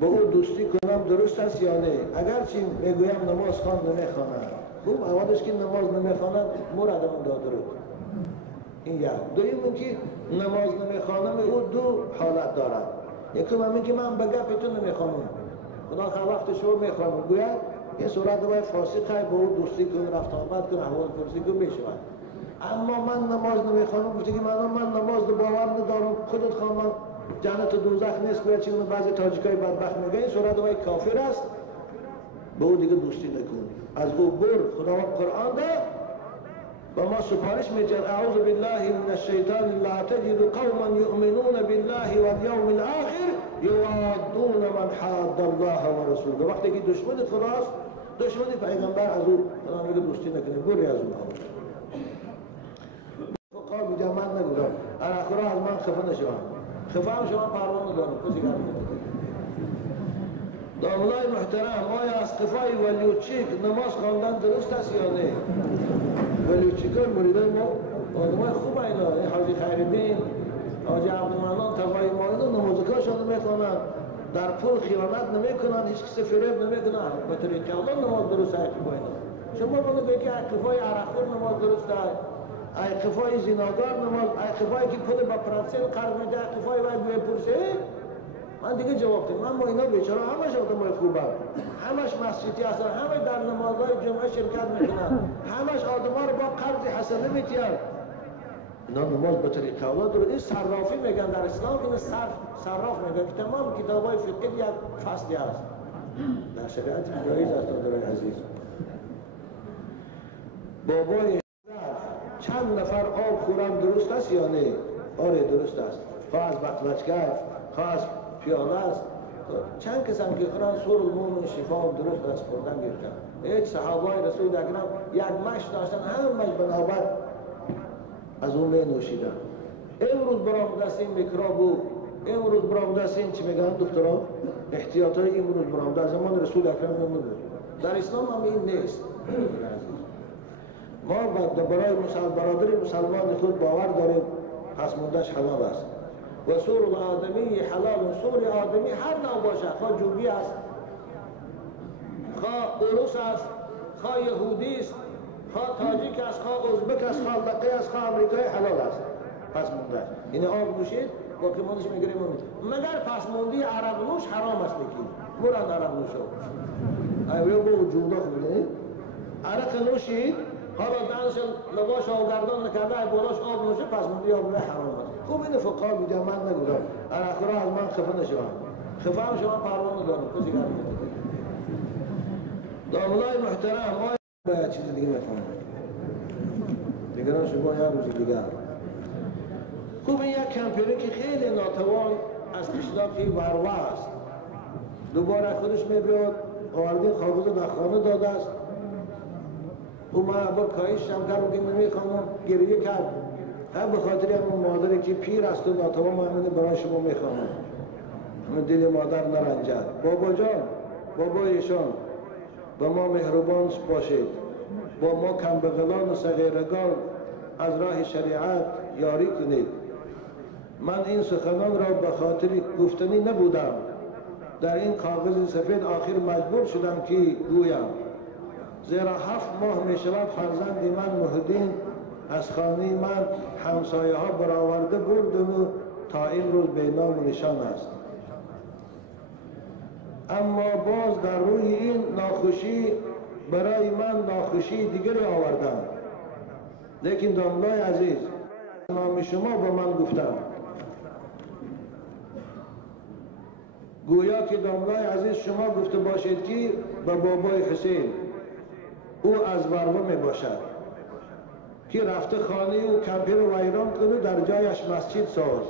با او دوستی کنم درست است یا نه؟ اگرچه میگویم نماز خوان نمیخواند، خوب اولش که نماز نمیخواند مرد من دادرو این یک. دویم اون که نماز نمیخوانم او دو حالت دارد. یکی من میگه من به گپ تو نمیخوانم، خدا خیلی وقت شما میخوانم گوید این صورت باید فاسقه، با او دوستی کن، رفت آمد کن، احوال پرسی کن میشود. اما من نماز نمیخوانم گفته که من نماز باور ندارم، خودت خوانم جنت و دوزخ نیست، باید چی اون بعضی تاجیکای بدبخت میگه این صورت باید کافر است، با او دیگه دوستی نکن. از او بر خداوند قرآن ده و ما سفارش می‌کنیم اعوذ بالله من الشیطان لا تجد قوما یؤمنون بالله والیوم الاخر یوادون من حاد الله ورسوله. وقتی که دشمن خداست، دشمن پیغمبر، از او خدا میگه دوستی نکنید، بری از اون. فقط میگم من نگذارم الاخره از من خفه نشوند، خفه هم شما پروا ندارم کسی گرم نکنید. دامنای محترم، آیا از خفای ولیوچیک نماز خواندن درست است یا نه؟ ولیوچیکان مریدان ما آدمای خوب اینا، حاجی خیرالدین، حاجی عبدالمنان، تقوی مایدان نمازکاشان میخوانند، در پول خیانت نمیکنند، هیچ کسی فریب نمیکنند، به طریق الله نماز درست است. شما بگید که خفای عرقخور نماز درست است، ای خفای زیناگار نماز، ای خفای که پول با پرنسل قرض میده، خفای باید بپرسه. من دیگه جواب دادم، من با اینا بیچاره همش آدمای خوبم، همش مسجدی هستن، همش در نمازهای جمعه شرکت میکنن، همش آدما رو با قرض حسنه میتیان. اینا نماز به طریق الله داره. این صرافی میگن در اسلام، این صراف میگن که تمام کتابای فقهی یک فصلی هست در شریعت جایز است. دارای عزیز، بابای چند نفر آب خورن درست است یا نه؟ آره درست است. خواه از بطلچکه، خواه از پیاله است، چند قسم که خورن سور المومن شفا درست است خوردن گرفتن. هیچ صحابای رسول اکرم یک مشت داشتن، همش بنابرت از اون می نوشیدن. امروز برآمده است این میکروب و امروز برآمده است این چی میگن دکترها احتیاطای امروز برآمده از زمان رسول اکرم نبود. در اسلام هم این نیست. ما برای برادر مسلمان خود باور داریم پس موندهش حلال است و سور الآدمی حلال. سور آدمی هر نوع باشه، خواه جوگی است، خواه اوروس است، خواه یهودی است، خواه تاجیک است، خواه ازبک است، خواه لقی است، خواه امریکایی، حلال است پس مونده. این آب نوشید با که مانش میگریم مگر پس موندی عرق نوش حرام است بکی مرد عرق نوشو ایویا با وجوده خودی عرق نوشید حالا دانش لباش آوگردان نکرده ای بالاش آب نوشه پس موندی آب نوشه حرام است. خوب این فقها میگه من نگذارم الاخره از من خفه نشوند، خفه هم شما پروا ندارم کسی گرم نکنید. دامنای محترم، ما باید چیز دیگه میفهمم دیگران شما یک روز دیگر. خوب این یک کمپیره که خیلی ناتوان از قشلاقی وروا است، دوباره خودش میبیاد آوردین کاغذ در خانه داده است. او ما با کاهش هم کردم که نمیخوام گریه کرد، هم به خاطر همون مادری که پیر است و ناتوان من برای شما میخوام همون دل مادر نرنجد. بابا جان، بابا ایشان با ما مهربان باشید، با ما کمبغلان و صغیرگان از راه شریعت یاری کنید. من این سخنان را به خاطر گفتنی نبودم، در این کاغذ سفید آخر مجبور شدم که گویم، زیرا 7 ماه می شود فرزند من محدین از خانه من همسایه ها برآورده بردم و تا این روز به نام و نشان است. اما باز در روی این ناخوشی برای من ناخوشی دیگری آوردم. لیکن دامنای عزیز، نام شما با من گفتم، گویا که دامنای عزیز شما گفته باشید که به بابای حسین او از وروا می باشد که رفته خانه و کمپیر و ویران کنه در جایش مسجد ساز،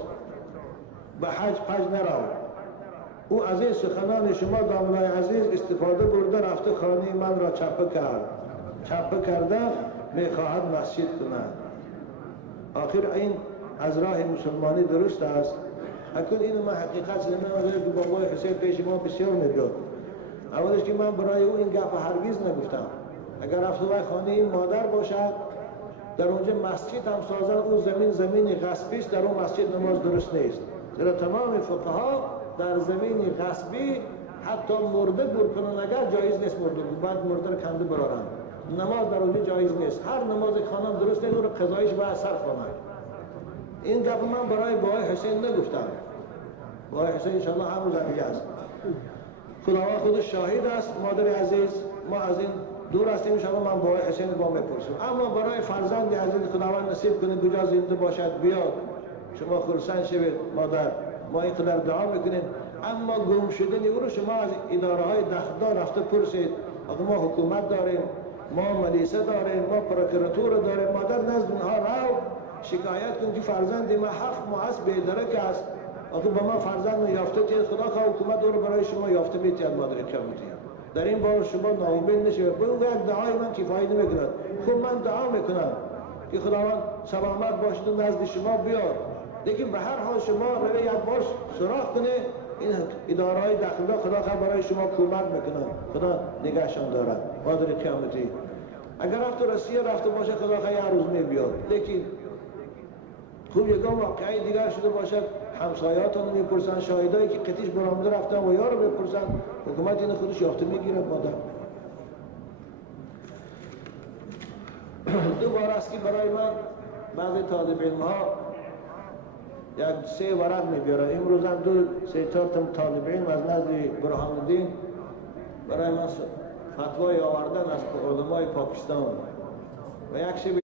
به حج پج نرو. او از این سخنان شما دامنای عزیز استفاده برده رفته خانه من را چپه کرده میخواهد مسجد کند. آخر این از راه مسلمانی درست است. اکنون اینو من حقیقت زمین که بابای حسین پیش ما بسیار میبید. اولش که من برای او این گپ هرگز نگفتم. اگر رفته بای خانه این مادر باشد در اونجا مسجد هم سازن، او زمین غصبی است، در اون مسجد نماز درست نیست. زیرا تمام فقها در زمین غصبی حتی مرده دور کنن اگر جایز نیست مرده بعد مرده رو کنده برارن. نماز در اونجا جایز نیست. هر نماز خانم درست نیست رو قضایش باید صرف کنن. این گپ من برای بابای حسین نگفتم. بابای حسین انشاءالله هر روز دیگه است. خداوند خودش شاهد است. مادر عزیز ما از این دور هستیم انشاءالله من بابای حسین با میپرسم. اما برای فرزند عزیز خداوند نصیب کنه کجا زنده باشد بیاد شما خرسند شوید مادر ما این قدر دعا میکنیم. اما گم شدن او رو شما از اداره های داخل رفته پرسید. آقا ما حکومت داریم ما ملیسه داریم ما پروکراتور داریم مادر نزد اونها رو شکایت کن که فرزند ما 7 ماه است بی‌درک است. آخه با ما فرزند یافته تید خدا که حکومت رو برای شما یافته میتید مادر قیامتی. در این بار شما ناامید نشید. بگو یک دعای من کفایت نمیکند. خب من دعا میکنم که خداوند سلامت باشد و نزد شما بیاد. لیکن به هر حال شما روی یک بار سراغ کنه این اداره های داخلی خدا خبر برای شما کمک میکنن. خدا نگهشان دارد مادر قیامتی. اگر رفت روسیه رفته باشه خدا خیلی هر روز میبیاد. لیکن خوب یکم واقعی دیگر شده باشد همسایه‌هاتون میپرسن شاهدایی که قطیش برآمده رفتن و یارو میپرسن حکومت این خودش یافته میگیرد مادر. دوباره است که برای من بعضی طالب علم ها یک 3 ورق میبیاره. امروز هم 2-3 طالب علم از نزد برهان الدین برای من فتوای آوردن از علمای پاکستان و یک